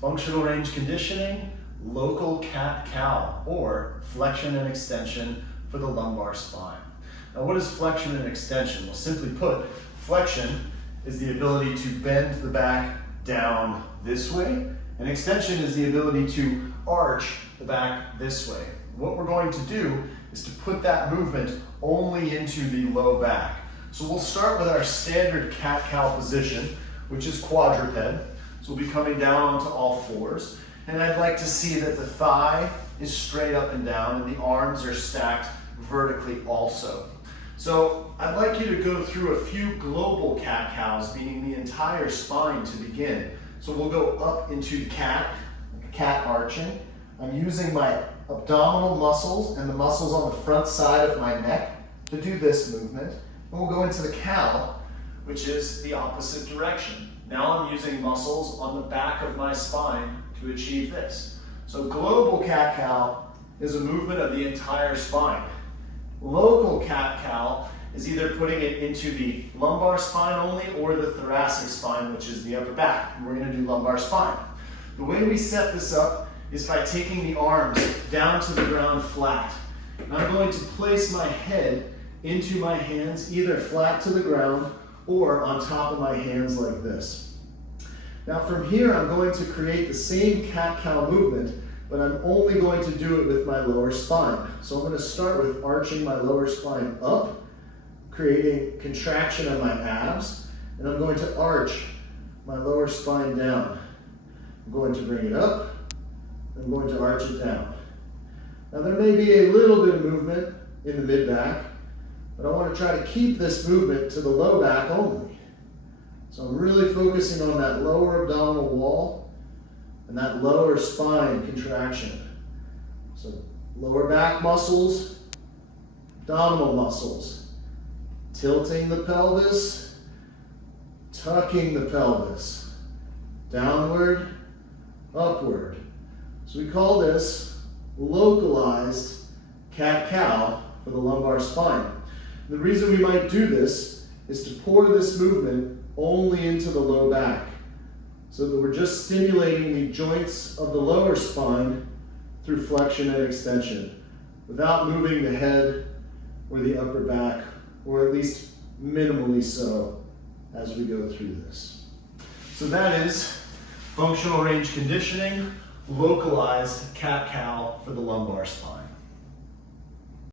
functional range conditioning, local cat-cow, or flexion and extension for the lumbar spine. Now, what is flexion and extension? Well, simply put, flexion is the ability to bend the back down this way, and extension is the ability to arch the back this way. What we're going to do is to put that movement only into the low back. So we'll start with our standard cat-cow position, which is quadruped. So we'll be coming down onto all fours. And I'd like to see that the thigh is straight up and down and the arms are stacked vertically also. So I'd like you to go through a few global cat-cows, meaning the entire spine to begin. So we'll go up into the cat, like a cat arching. I'm using my abdominal muscles and the muscles on the front side of my neck to do this movement. And we'll go into the cow, which is the opposite direction. Now I'm using muscles on the back of my spine to achieve this. So global cat-cow is a movement of the entire spine. Local cat-cow is either putting it into the lumbar spine only or the thoracic spine, which is the upper back. And we're going to do lumbar spine. The way we set this up is by taking the arms down to the ground flat. And I'm going to place my head into my hands, either flat to the ground or on top of my hands like this. Now from here, I'm going to create the same cat-cow movement, but I'm only going to do it with my lower spine. So I'm going to start with arching my lower spine up, creating contraction of my abs, and I'm going to arch my lower spine down. I'm going to bring it up, I'm going to arch it down. Now there may be a little bit of movement in the mid-back, but I want to try to keep this movement to the low back only. So I'm really focusing on that lower abdominal wall and that lower spine contraction. So lower back muscles, abdominal muscles, tilting the pelvis, tucking the pelvis, downward, upward. So we call this localized cat-cow for the lumbar spine. The reason we might do this is to pour this movement only into the low back, so that we're just stimulating the joints of the lower spine through flexion and extension, without moving the head or the upper back, or at least minimally so as we go through this. So that is functional range conditioning, localized cat-cow for the lumbar spine.